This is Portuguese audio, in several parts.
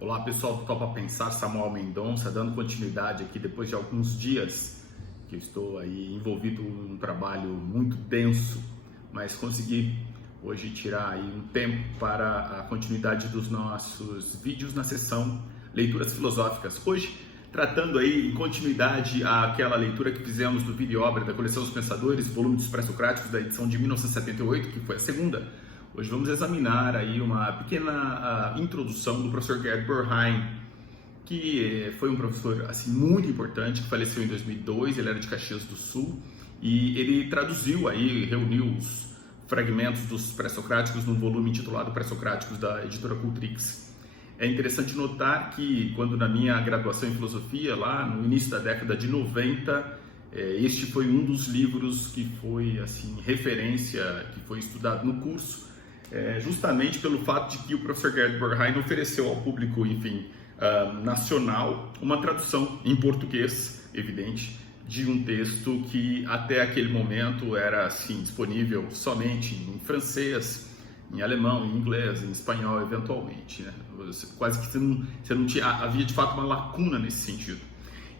Olá pessoal do Topa Pensar, Samuel Mendonça, dando continuidade aqui depois de alguns dias que eu estou aí envolvido num trabalho muito denso, mas consegui hoje tirar aí um tempo para a continuidade dos nossos vídeos na seção Leituras Filosóficas. Hoje, tratando aí em continuidade àquela leitura que fizemos do Vida e Obra da Coleção dos Pensadores, volume dos Pré-Socráticos da edição de 1978, que foi a segunda. Hoje vamos examinar aí uma pequena introdução do professor Gerd Börheim, que foi um professor assim muito importante, que faleceu em 2002, ele era de Caxias do Sul, e ele traduziu aí, reuniu os fragmentos dos pré-socráticos num volume intitulado Pré-Socráticos da editora Cultrix. É interessante notar que quando na minha graduação em filosofia, lá no início da década de 90, este foi um dos livros que foi assim referência, que foi estudado no curso, justamente pelo fato de que o professor Gerd Börheim ofereceu ao público, nacional, uma tradução em português, evidente, de um texto que até aquele momento era assim disponível somente em francês, em alemão, em inglês, em espanhol, eventualmente, né? Quase que você não tinha, havia de fato uma lacuna nesse sentido.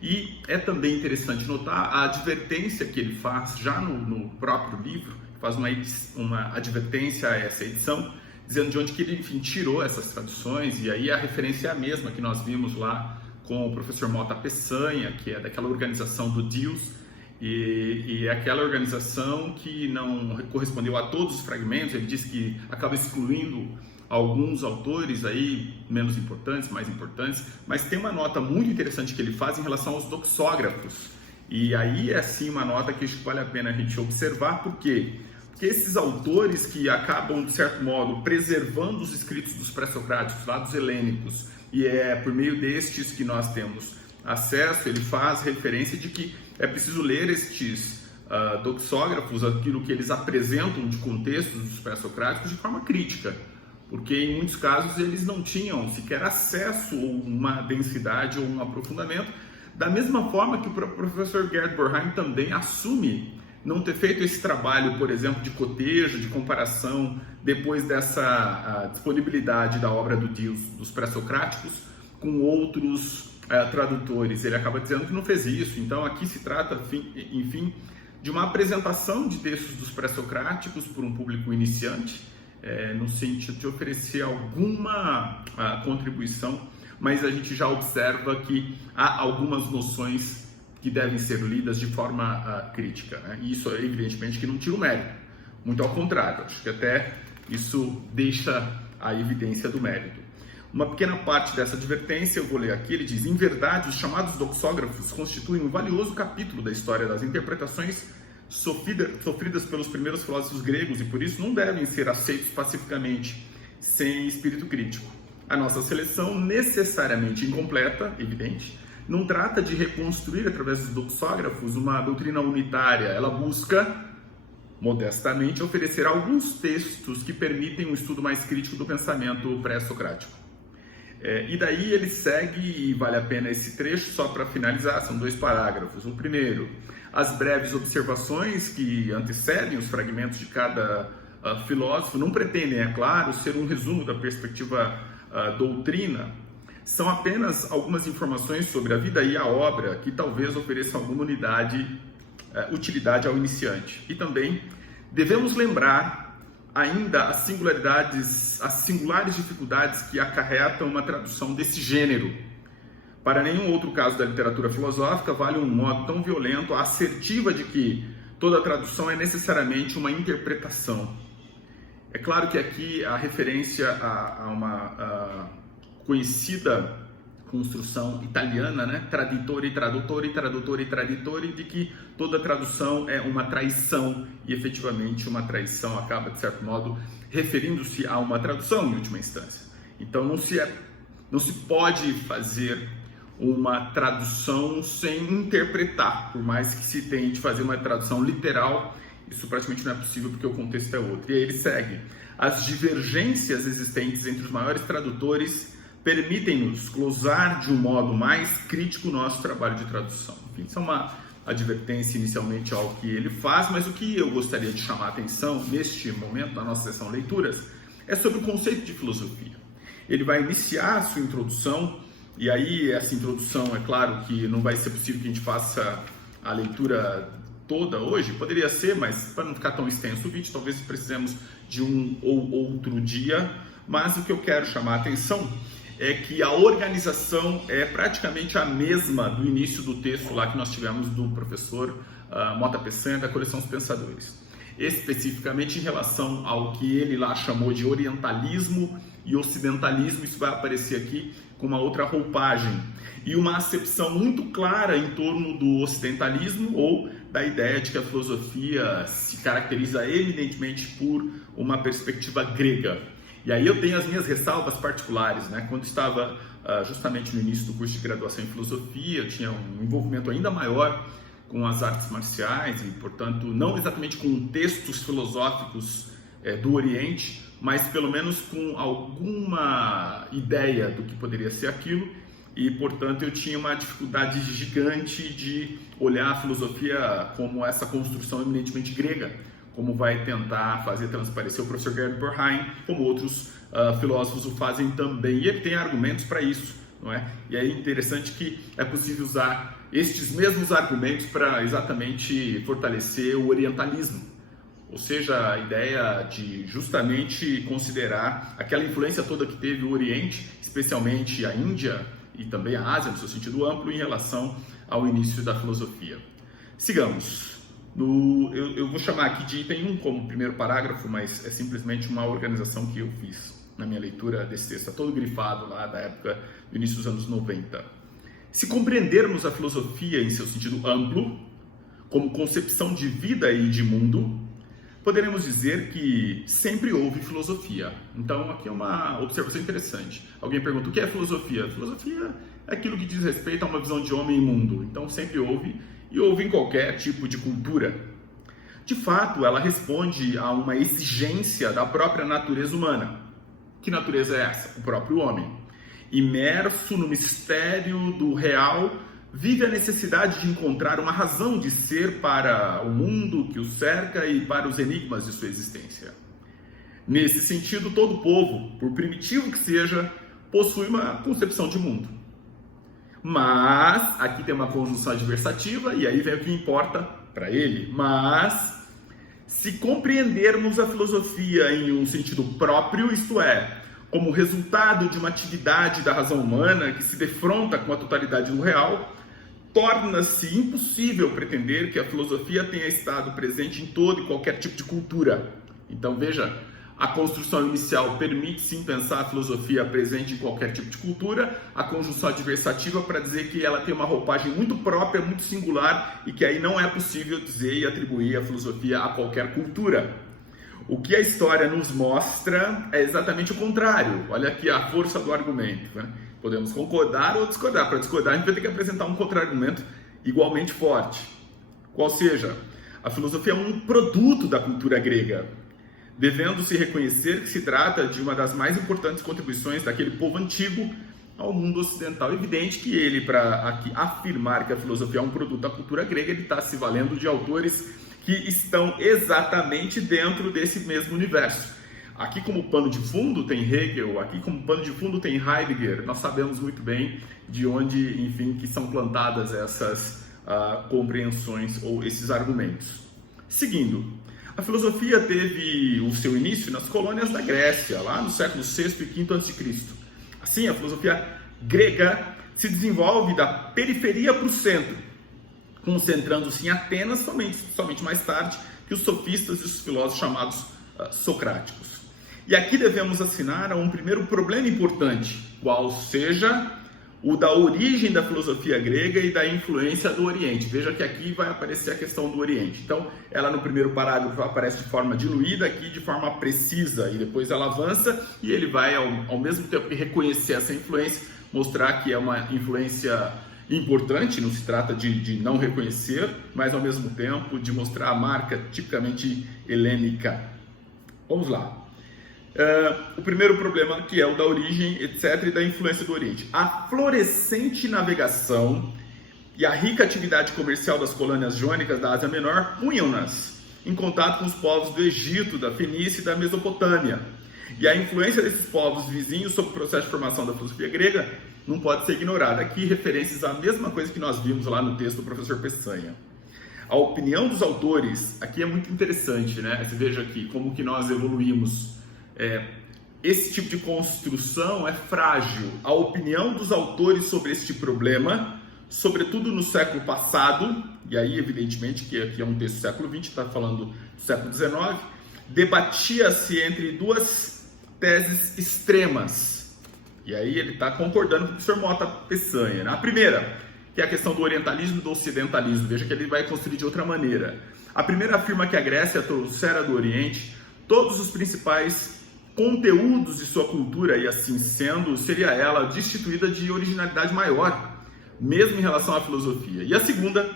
E é também interessante notar a advertência que ele faz já no próprio livro, faz uma advertência a essa edição, dizendo de onde que ele, tirou essas traduções, e aí a referência é a mesma que nós vimos lá com o professor Mota Peçanha, que é daquela organização do DIUS, e é aquela organização que não correspondeu a todos os fragmentos. Ele diz que acaba excluindo alguns autores aí menos importantes, mais importantes, mas tem uma nota muito interessante que ele faz em relação aos doxógrafos, e aí é assim uma nota que acho que vale a pena a gente observar. Por quê? Porque esses autores que acabam, de certo modo, preservando os escritos dos pré-socráticos, lá dos helênicos, e é por meio destes que nós temos acesso, ele faz referência de que é preciso ler estes doxógrafos, aquilo que eles apresentam de contextos dos pré-socráticos, de forma crítica, porque em muitos casos eles não tinham sequer acesso ou uma densidade ou um aprofundamento, da mesma forma que o professor Gerd Börheim também assume não ter feito esse trabalho, por exemplo, de cotejo, de comparação, depois dessa disponibilidade da obra do Dios, dos pré-socráticos, com outros tradutores. Ele acaba dizendo que não fez isso. Então aqui se trata, enfim, de uma apresentação de textos dos pré-socráticos por um público iniciante, no sentido de oferecer alguma contribuição, mas a gente já observa que há algumas noções que devem ser lidas de forma crítica, né? E isso, evidentemente, que não tira o mérito. Muito ao contrário, acho que até isso deixa a evidência do mérito. Uma pequena parte dessa advertência eu vou ler aqui. Ele diz: em verdade, os chamados doxógrafos constituem um valioso capítulo da história das interpretações sofridas pelos primeiros filósofos gregos e por isso não devem ser aceitos pacificamente, sem espírito crítico. A nossa seleção, necessariamente incompleta, evidente, não trata de reconstruir através dos doxógrafos uma doutrina unitária. Ela busca, modestamente, oferecer alguns textos que permitem um estudo mais crítico do pensamento pré-socrático. E daí ele segue, e vale a pena esse trecho só para finalizar, são 2 parágrafos. O primeiro, as breves observações que antecedem os fragmentos de cada filósofo não pretendem, é claro, ser um resumo da perspectiva doutrina. São apenas algumas informações sobre a vida e a obra que talvez ofereçam alguma utilidade ao iniciante. E também devemos lembrar ainda as singulares dificuldades que acarretam uma tradução desse gênero. Para nenhum outro caso da literatura filosófica vale um modo tão violento a assertiva de que toda tradução é necessariamente uma interpretação. É claro que aqui a referência a uma conhecida construção italiana, né? Traditori, tradutori, tradutori, traditori, de que toda tradução é uma traição, e efetivamente uma traição acaba, de certo modo, referindo-se a uma tradução em última instância. Então não se pode fazer uma tradução sem interpretar, por mais que se tente fazer uma tradução literal, isso praticamente não é possível porque o contexto é outro. E aí ele segue: as divergências existentes entre os maiores tradutores permitem-nos glosar de um modo mais crítico o nosso trabalho de tradução. Enfim, isso é uma advertência inicialmente ao que ele faz, mas o que eu gostaria de chamar a atenção neste momento, na nossa sessão leituras, é sobre o conceito de filosofia. ele vai iniciar a sua introdução, e aí essa introdução, é claro que não vai ser possível que a gente faça a leitura toda hoje, poderia ser, mas para não ficar tão extenso o vídeo, talvez precisemos de um ou outro dia, mas o que eu quero chamar a atenção é que a organização é praticamente a mesma do início do texto lá que nós tivemos do professor Mota Peçanha, da coleção Os Pensadores. Especificamente em relação ao que ele lá chamou de orientalismo e ocidentalismo, isso vai aparecer aqui com uma outra roupagem. E uma acepção muito clara em torno do ocidentalismo ou da ideia de que a filosofia se caracteriza eminentemente por uma perspectiva grega. E aí eu tenho as minhas ressalvas particulares, né? Quando estava justamente no início do curso de graduação em filosofia, eu tinha um envolvimento ainda maior com as artes marciais e, portanto, não exatamente com textos filosóficos do Oriente, mas pelo menos com alguma ideia do que poderia ser aquilo. E, portanto, eu tinha uma dificuldade gigante de olhar a filosofia como essa construção eminentemente grega, como vai tentar fazer transparecer o professor Gerd Bornheim, como outros filósofos o fazem também. E ele tem argumentos para isso, não é? E é interessante que é possível usar estes mesmos argumentos para exatamente fortalecer o orientalismo. Ou seja, a ideia de justamente considerar aquela influência toda que teve o Oriente, especialmente a Índia e também a Ásia, no seu sentido amplo, em relação ao início da filosofia. Sigamos. Eu vou chamar aqui de item 1 como primeiro parágrafo, mas é simplesmente uma organização que eu fiz na minha leitura desse texto. Está todo grifado lá da época do início dos anos 90. Se compreendermos a filosofia em seu sentido amplo, como concepção de vida e de mundo, poderemos dizer que sempre houve filosofia. Então, aqui é uma observação interessante. Alguém pergunta, o que é filosofia? Filosofia é aquilo que diz respeito a uma visão de homem e mundo. Então, sempre houve, e houve em qualquer tipo de cultura. De fato, ela responde a uma exigência da própria natureza humana. Que natureza é essa? O próprio homem. Imerso no mistério do real, vive a necessidade de encontrar uma razão de ser para o mundo que o cerca e para os enigmas de sua existência. Nesse sentido, todo povo, por primitivo que seja, possui uma concepção de mundo. Mas, aqui tem uma conjunção adversativa, e aí vem o que importa para ele. Mas, se compreendermos a filosofia em um sentido próprio, isto é, como resultado de uma atividade da razão humana que se defronta com a totalidade do real, torna-se impossível pretender que a filosofia tenha estado presente em todo e qualquer tipo de cultura. Então, veja, a construção inicial permite sim pensar a filosofia presente em qualquer tipo de cultura, a conjunção adversativa para dizer que ela tem uma roupagem muito própria, muito singular, e que aí não é possível dizer e atribuir a filosofia a qualquer cultura. O que a história nos mostra é exatamente o contrário. Olha aqui a força do argumento, né? Podemos concordar ou discordar. Para discordar, a gente vai ter que apresentar um contra-argumento igualmente forte. Qual seja, a filosofia é um produto da cultura grega, devendo-se reconhecer que se trata de uma das mais importantes contribuições daquele povo antigo ao mundo ocidental. É evidente que ele, para aqui afirmar que a filosofia é um produto da cultura grega, ele está se valendo de autores que estão exatamente dentro desse mesmo universo. Aqui como pano de fundo tem Hegel, aqui como pano de fundo tem Heidegger. Nós sabemos muito bem de onde, enfim, que são plantadas essas compreensões ou esses argumentos. Seguindo, a filosofia teve o seu início nas colônias da Grécia, lá no século VI e V a.C. Assim, a filosofia grega se desenvolve da periferia para o centro, concentrando-se em Atenas somente mais tarde que os sofistas e os filósofos chamados socráticos. E aqui devemos assinar a um primeiro problema importante, qual seja o da origem da filosofia grega e da influência do Oriente. Veja que aqui vai aparecer a questão do Oriente. Então, ela no primeiro parágrafo aparece de forma diluída, aqui de forma precisa, e depois ela avança, e ele vai, ao mesmo tempo que reconhecer essa influência, mostrar que é uma influência importante, não se trata de não reconhecer, mas ao mesmo tempo de mostrar a marca tipicamente helênica. Vamos lá. O primeiro problema, que é o da origem, etc., e da influência do Oriente. A florescente navegação e a rica atividade comercial das colônias jônicas da Ásia Menor punham-nas em contato com os povos do Egito, da Fenícia e da Mesopotâmia. E a influência desses povos vizinhos sobre o processo de formação da filosofia grega não pode ser ignorada. Aqui, referências à mesma coisa que nós vimos lá no texto do professor Peçanha. A opinião dos autores, aqui é muito interessante, né? Você veja aqui como que nós evoluímos. Esse tipo de construção é frágil. A opinião dos autores sobre este problema, sobretudo no século passado, e aí evidentemente que aqui é um texto do século XX, está falando do século XIX, debatia-se entre duas teses extremas. E aí ele está concordando com o professor Mota Peçanha. A primeira, que é a questão do orientalismo e do ocidentalismo. Veja que ele vai construir de outra maneira. A primeira afirma que a Grécia trouxera do Oriente todos os principais conteúdos de sua cultura e, assim sendo, seria ela destituída de originalidade maior, mesmo em relação à filosofia. E a segunda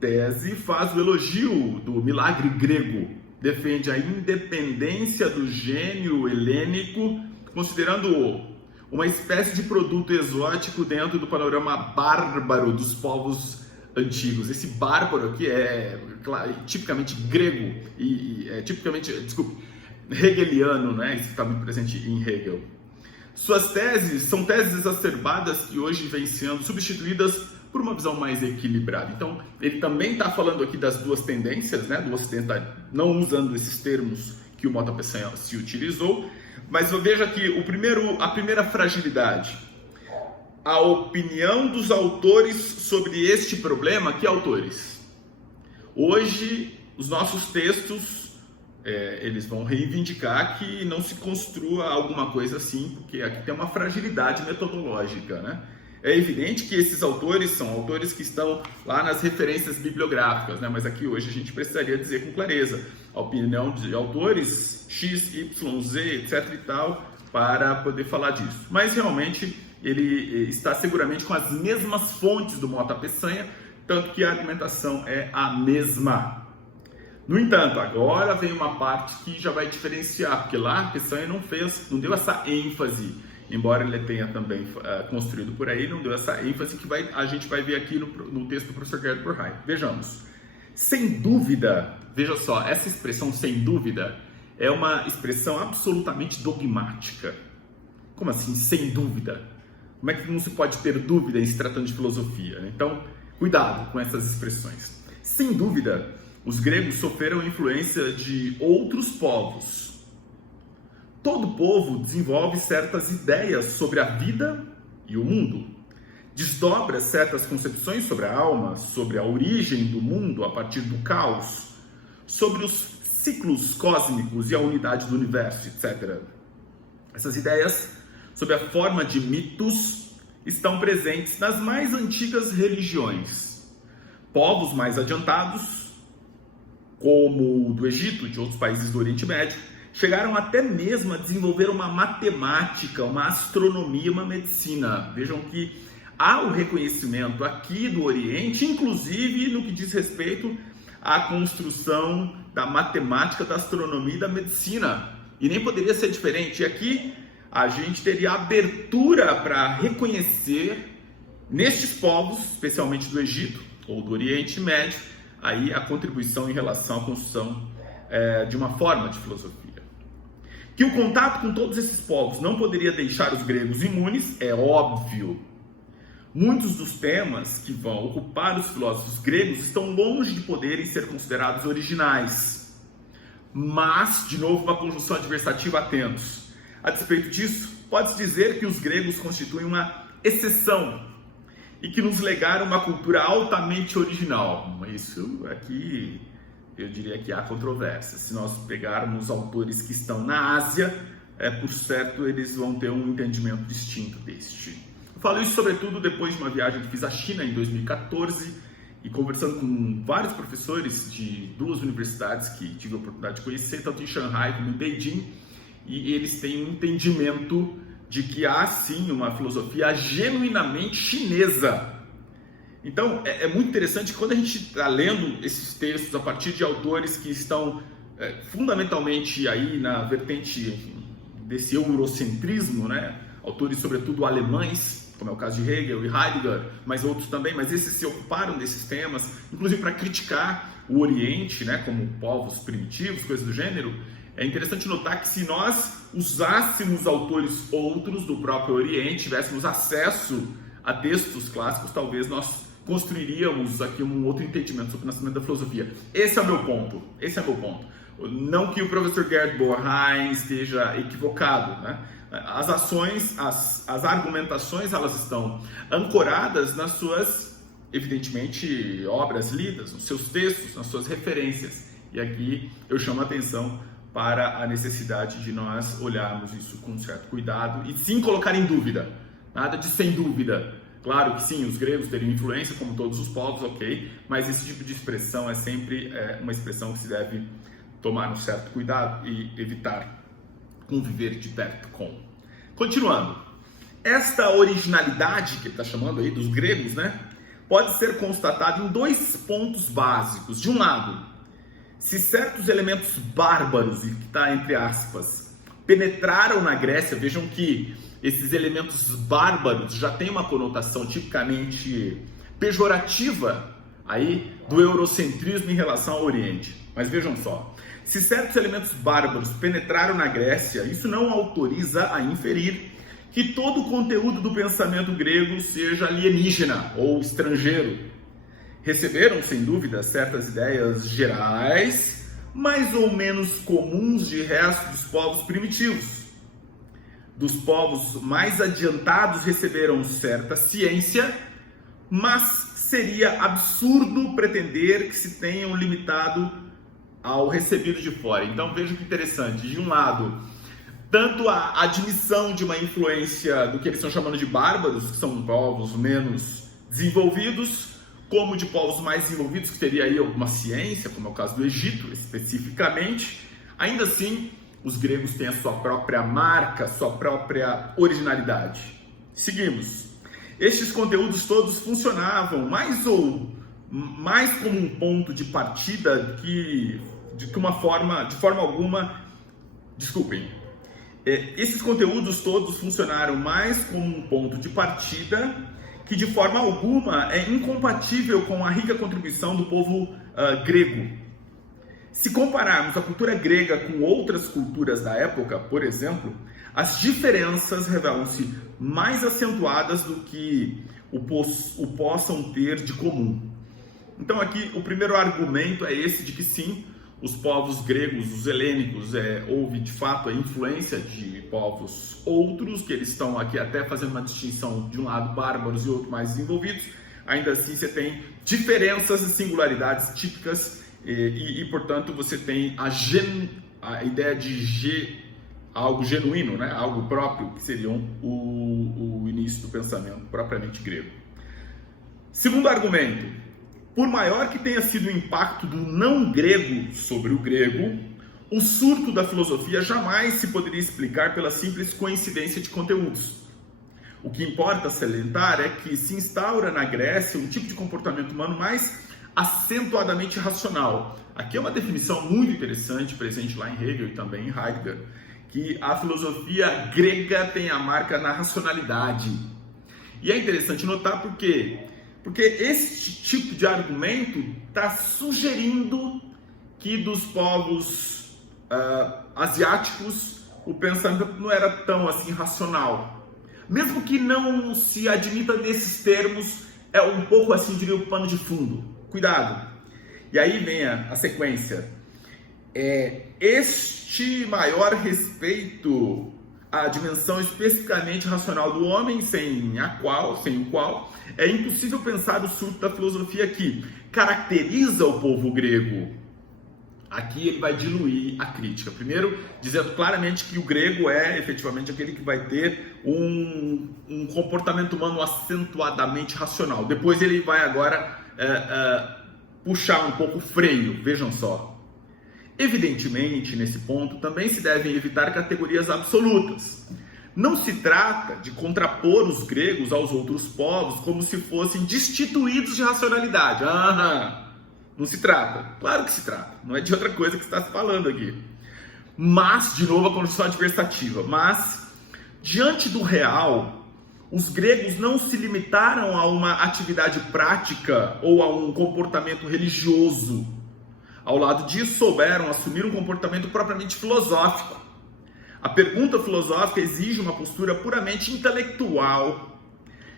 tese faz o elogio do milagre grego, defende a independência do gênio helênico, considerando-o uma espécie de produto exótico dentro do panorama bárbaro dos povos antigos. Esse bárbaro aqui é tipicamente grego e tipicamente, hegeliano, né? Isso está muito presente em Hegel. Suas teses são teses exacerbadas que hoje vêm sendo substituídas por uma visão mais equilibrada. Então, ele também está falando aqui das duas tendências, né? Do ocidental, não usando esses termos que o Mota Peçanha se utilizou, mas veja aqui a primeira fragilidade. A opinião dos autores sobre este problema. Que autores? Hoje, os nossos textos, eles vão reivindicar que não se construa alguma coisa assim, porque aqui tem uma fragilidade metodológica, né? É evidente que esses autores são autores que estão lá nas referências bibliográficas, né? Mas aqui hoje a gente precisaria dizer com clareza a opinião de autores X, Y, Z, etc e tal, para poder falar disso. Mas realmente ele está seguramente com as mesmas fontes do Mota Peçanha, tanto que a argumentação é a mesma. No entanto, agora vem uma parte que já vai diferenciar, porque lá Peçanha não deu essa ênfase, embora ele tenha também construído por aí, não deu essa ênfase que a gente vai ver aqui no texto do professor Gerd Borheim. Vejamos. Sem dúvida, veja só, essa expressão sem dúvida é uma expressão absolutamente dogmática. Como assim, sem dúvida? Como é que não se pode ter dúvida em se tratando de filosofia, né? Então, cuidado com essas expressões. Sem dúvida, os gregos sofreram influência de outros povos. Todo povo desenvolve certas ideias sobre a vida e o mundo, desdobra certas concepções sobre a alma, sobre a origem do mundo a partir do caos, sobre os ciclos cósmicos e a unidade do universo, etc. Essas ideias, sob a forma de mitos, estão presentes nas mais antigas religiões. Povos mais adiantados, como o do Egito, de outros países do Oriente Médio, chegaram até mesmo a desenvolver uma matemática, uma astronomia, uma medicina. Vejam que há o reconhecimento aqui do Oriente, inclusive no que diz respeito à construção da matemática, da astronomia e da medicina. E nem poderia ser diferente. E aqui a gente teria abertura para reconhecer nestes povos, especialmente do Egito ou do Oriente Médio, aí a contribuição em relação à construção de uma forma de filosofia. Que o contato com todos esses povos não poderia deixar os gregos imunes, é óbvio. Muitos dos temas que vão ocupar os filósofos gregos estão longe de poderem ser considerados originais. Mas, de novo, uma conjunção adversativa, atentos. A despeito disso, pode-se dizer que os gregos constituem uma exceção e que nos legaram uma cultura altamente original. Isso aqui, eu diria que há controvérsia. Se nós pegarmos autores que estão na Ásia, por certo, eles vão ter um entendimento distinto deste. Eu falo isso sobretudo depois de uma viagem que fiz à China em 2014 e conversando com vários professores de duas universidades que tive a oportunidade de conhecer, tanto em Xangai como em Beijing, e eles têm um entendimento de que há sim uma filosofia genuinamente chinesa. Então é muito interessante que quando a gente está lendo esses textos a partir de autores que estão fundamentalmente aí na vertente desse eurocentrismo, né? Autores sobretudo alemães, como é o caso de Hegel e Heidegger, mas outros também, mas esses se ocuparam desses temas, inclusive para criticar o Oriente, né, como povos primitivos, coisas do gênero. É interessante notar que se nós usássemos autores outros do próprio Oriente, tivéssemos acesso a textos clássicos, talvez nós construiríamos aqui um outro entendimento sobre o nascimento da filosofia. Esse é o meu ponto. Não que o professor Gerd Bohrheim esteja equivocado, né? As ações, as argumentações, elas estão ancoradas nas suas, evidentemente, obras lidas, nos seus textos, nas suas referências. E aqui eu chamo a atenção para a necessidade de nós olharmos isso com um certo cuidado e sim colocar em dúvida. Nada de sem dúvida. Claro que sim, os gregos teriam influência, como todos os povos, ok, mas esse tipo de expressão é sempre uma expressão que se deve tomar um certo cuidado e evitar conviver de perto com. Continuando, esta originalidade que ele está chamando aí dos gregos, né, pode ser constatada em 2 pontos básicos. De um lado, se certos elementos bárbaros, e que está entre aspas, penetraram na Grécia, vejam que esses elementos bárbaros já têm uma conotação tipicamente pejorativa aí do eurocentrismo em relação ao Oriente. Mas vejam só, se certos elementos bárbaros penetraram na Grécia, isso não autoriza a inferir que todo o conteúdo do pensamento grego seja alienígena ou estrangeiro. Receberam, sem dúvida, certas ideias gerais, mais ou menos comuns de resto dos povos primitivos. Dos povos mais adiantados receberam certa ciência, mas seria absurdo pretender que se tenham limitado ao recebido de fora. Então veja que interessante, de um lado, tanto a admissão de uma influência do que eles estão chamando de bárbaros, que são povos menos desenvolvidos, como de povos mais desenvolvidos, que teria aí alguma ciência, como é o caso do Egito especificamente. Ainda assim, os gregos têm a sua própria marca, sua própria originalidade. Seguimos. Estes conteúdos todos funcionavam mais como um ponto de partida de forma alguma. Desculpem. Esses conteúdos todos funcionaram mais como um ponto de partida que de forma alguma é incompatível com a rica contribuição do povo grego. Se compararmos a cultura grega com outras culturas da época, por exemplo, as diferenças revelam-se mais acentuadas do que o possam ter de comum. Então aqui o primeiro argumento é esse de que sim, os povos gregos, os helênicos, houve de fato a influência de povos outros, que eles estão aqui até fazendo uma distinção de um lado bárbaros e outro mais desenvolvidos. Ainda assim você tem diferenças e singularidades típicas e portanto você tem a ideia de algo genuíno, né? Algo próprio, que seriam o início do pensamento propriamente grego. Segundo argumento, por maior que tenha sido o impacto do não grego sobre o grego, o surto da filosofia jamais se poderia explicar pela simples coincidência de conteúdos. O que importa salientar é que se instaura na Grécia um tipo de comportamento humano mais acentuadamente racional. Aqui é uma definição muito interessante, presente lá em Hegel e também em Heidegger, que a filosofia grega tem a marca na racionalidade. E é interessante notar porque este tipo de argumento está sugerindo que dos povos asiáticos o pensamento não era tão assim racional. Mesmo que não se admita nesses termos, é um pouco assim, diria, o pano de fundo. Cuidado! E aí vem a sequência. Este maior respeito à dimensão especificamente racional do homem, sem o qual é impossível pensar o surto da filosofia que caracteriza o povo grego. Aqui ele vai diluir a crítica. Primeiro, dizendo claramente que o grego é efetivamente aquele que vai ter um comportamento humano acentuadamente racional. Depois ele vai agora puxar um pouco o freio, vejam só. Evidentemente, nesse ponto, também se devem evitar categorias absolutas. Não se trata de contrapor os gregos aos outros povos como se fossem destituídos de racionalidade. Não se trata. Claro que se trata. Não é de outra coisa que está se falando aqui. Mas, de novo, a condição adversativa. Mas, diante do real, os gregos não se limitaram a uma atividade prática ou a um comportamento religioso. Ao lado disso, souberam assumir um comportamento propriamente filosófico. A pergunta filosófica exige uma postura puramente intelectual.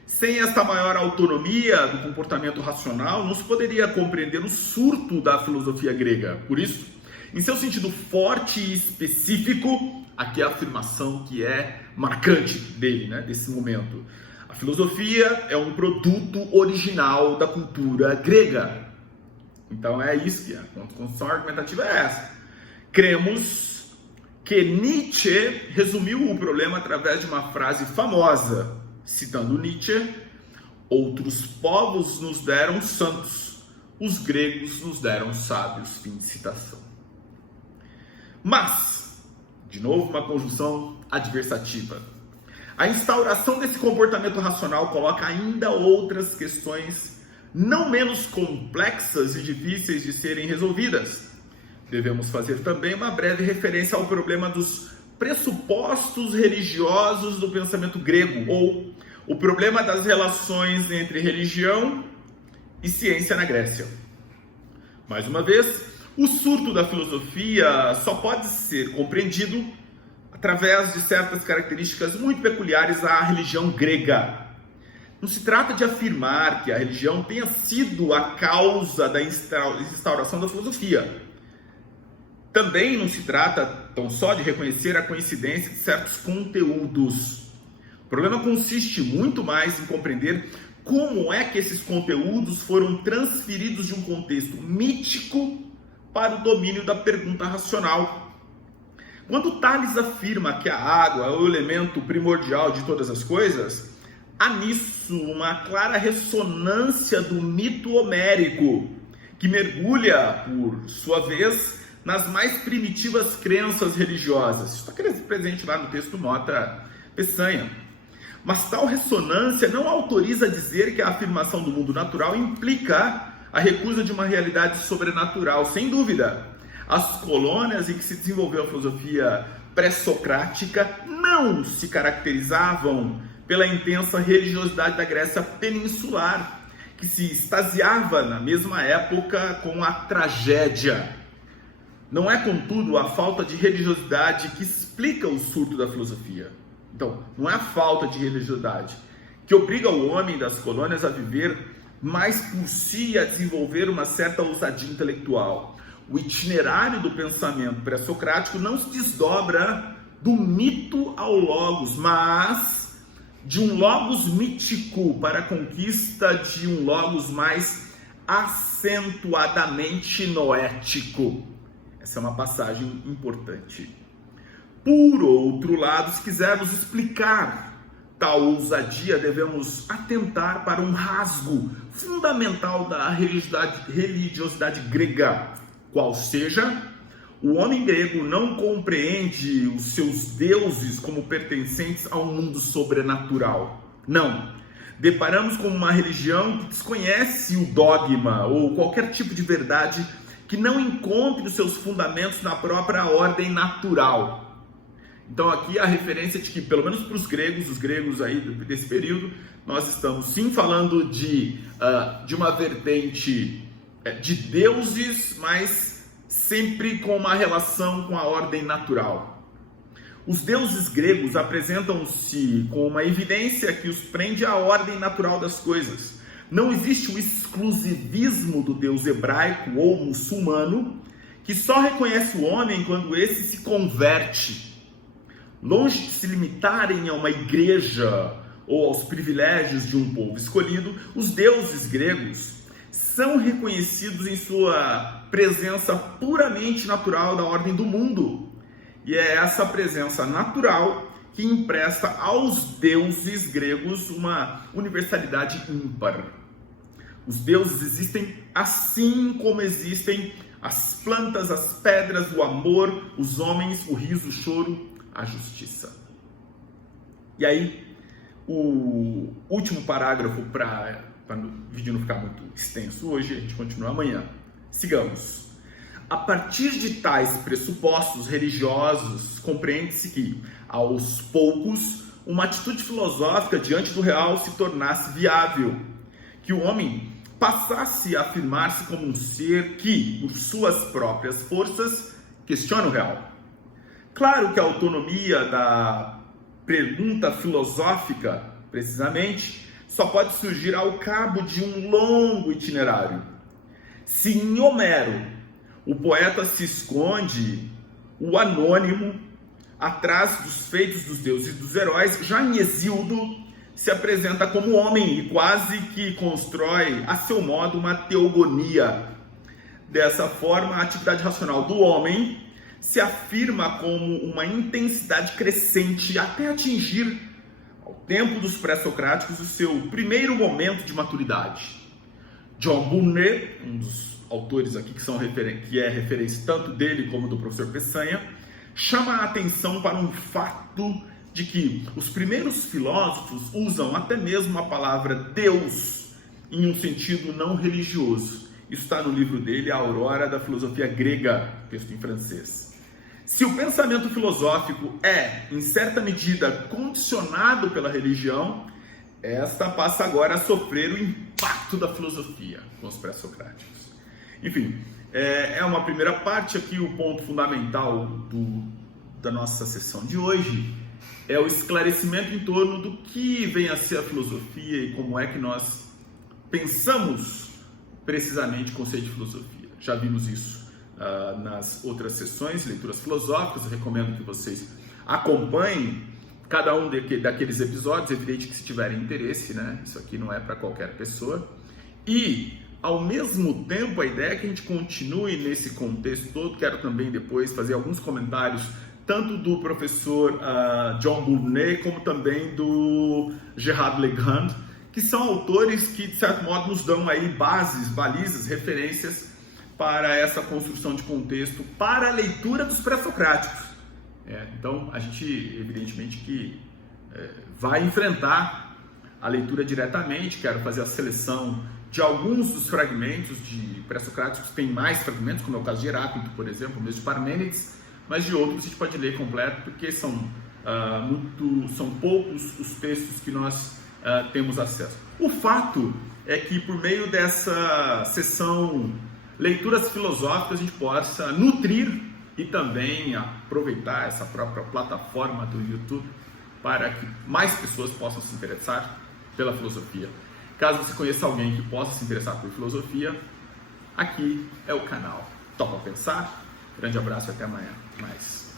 Sem esta maior autonomia do comportamento racional, não se poderia compreender o surto da filosofia grega. Por isso, em seu sentido forte e específico, aqui é a afirmação que é marcante dele, desse momento. A filosofia é um produto original da cultura grega. Então é isso que é. A construção argumentativa é essa. Cremos que Nietzsche resumiu o problema através de uma frase famosa, citando Nietzsche: outros povos nos deram santos, os gregos nos deram sábios. Fim de citação. Mas, de novo, uma conjunção adversativa. A instauração desse comportamento racional coloca ainda outras questões não menos complexas e difíceis de serem resolvidas. Devemos fazer também uma breve referência ao problema dos pressupostos religiosos do pensamento grego, ou o problema das relações entre religião e ciência na Grécia. Mais uma vez, o surto da filosofia só pode ser compreendido através de certas características muito peculiares à religião grega. Não se trata de afirmar que a religião tenha sido a causa da instauração da filosofia. Também não se trata tão só de reconhecer a coincidência de certos conteúdos. O problema consiste muito mais em compreender como é que esses conteúdos foram transferidos de um contexto mítico para o domínio da pergunta racional. Quando Tales afirma que a água é o elemento primordial de todas as coisas, há nisso uma clara ressonância do mito homérico, que mergulha, por sua vez, nas mais primitivas crenças religiosas. Isso está presente lá no texto Mota Peçanha. Mas tal ressonância não autoriza a dizer que a afirmação do mundo natural implica a recusa de uma realidade sobrenatural. Sem dúvida, as colônias em que se desenvolveu a filosofia pré-socrática não se caracterizavam pela intensa religiosidade da Grécia peninsular, que se extasiava na mesma época com a tragédia. Não é, contudo, a falta de religiosidade que explica o surto da filosofia. Então, não é a falta de religiosidade que obriga o homem das colônias a viver mais por si e a desenvolver uma certa ousadia intelectual. O itinerário do pensamento pré-socrático não se desdobra do mito ao logos, mas de um logos mítico para a conquista de um logos mais acentuadamente noético. Essa é uma passagem importante. Por outro lado, se quisermos explicar tal ousadia, devemos atentar para um rasgo fundamental da religiosidade grega, qual seja, o homem grego não compreende os seus deuses como pertencentes a um mundo sobrenatural. Não. Deparamos com uma religião que desconhece o dogma ou qualquer tipo de verdade que não encontre os seus fundamentos na própria ordem natural. Então aqui a referência de que, pelo menos para os gregos aí desse período, nós estamos sim falando de uma vertente de deuses, mas sempre com uma relação com a ordem natural. Os deuses gregos apresentam-se com uma evidência que os prende à ordem natural das coisas. Não existe o exclusivismo do deus hebraico ou muçulmano, que só reconhece o homem quando esse se converte. Longe de se limitarem a uma igreja ou aos privilégios de um povo escolhido, os deuses gregos são reconhecidos em sua presença puramente natural da ordem do mundo. E é essa presença natural que empresta aos deuses gregos uma universalidade ímpar. Os deuses existem assim como existem as plantas, as pedras, o amor, os homens, o riso, o choro, a justiça. E aí, o último parágrafo para o vídeo não ficar muito extenso hoje, a gente continua amanhã. Sigamos. A partir de tais pressupostos religiosos, compreende-se que, aos poucos, uma atitude filosófica diante do real se tornasse viável, que o homem passasse a afirmar-se como um ser que, por suas próprias forças, questiona o real. Claro que a autonomia da pergunta filosófica, precisamente, só pode surgir ao cabo de um longo itinerário. Se em Homero o poeta se esconde, o anônimo, atrás dos feitos dos deuses e dos heróis, já em Hesíodo se apresenta como homem e quase que constrói a seu modo uma teogonia. Dessa forma, a atividade racional do homem se afirma como uma intensidade crescente até atingir, ao tempo dos pré-socráticos, o seu primeiro momento de maturidade. John Burnett, um dos autores aqui que é referência tanto dele como do professor Peçanha, chama a atenção para um fato de que os primeiros filósofos usam até mesmo a palavra Deus em um sentido não religioso. Isso está no livro dele, A Aurora da Filosofia Grega, texto em francês. Se o pensamento filosófico é, em certa medida, condicionado pela religião, esta passa agora a sofrer o impacto da filosofia com os pré-socráticos. Enfim, é uma primeira parte aqui, o ponto fundamental da nossa sessão de hoje é o esclarecimento em torno do que vem a ser a filosofia e como é que nós pensamos precisamente o conceito de filosofia. Já vimos isso nas outras sessões, leituras filosóficas. Eu recomendo que vocês acompanhem cada um daqueles episódios, evidente que se tiverem interesse, né? Isso aqui não é para qualquer pessoa. E, ao mesmo tempo, a ideia é que a gente continue nesse contexto todo. Quero também depois fazer alguns comentários, tanto do professor John Burnett, como também do Gerard Legrand, que são autores que, de certo modo, nos dão aí bases, balizas, referências para essa construção de contexto, para a leitura dos pré-socráticos. Então, a gente, evidentemente, que vai enfrentar a leitura diretamente. Quero fazer a seleção de alguns dos fragmentos de pré-socráticos. Tem mais fragmentos, como é o caso de Heráclito, por exemplo, mesmo de Parmênides, mas de outros a gente pode ler completo, porque são poucos os textos que nós temos acesso. O fato é que, por meio dessa sessão Leituras Filosóficas, a gente possa nutrir e também aproveitar essa própria plataforma do YouTube para que mais pessoas possam se interessar pela filosofia. Caso você conheça alguém que possa se interessar por filosofia, aqui é o canal Topa Pensar. Grande abraço e até amanhã. Mais.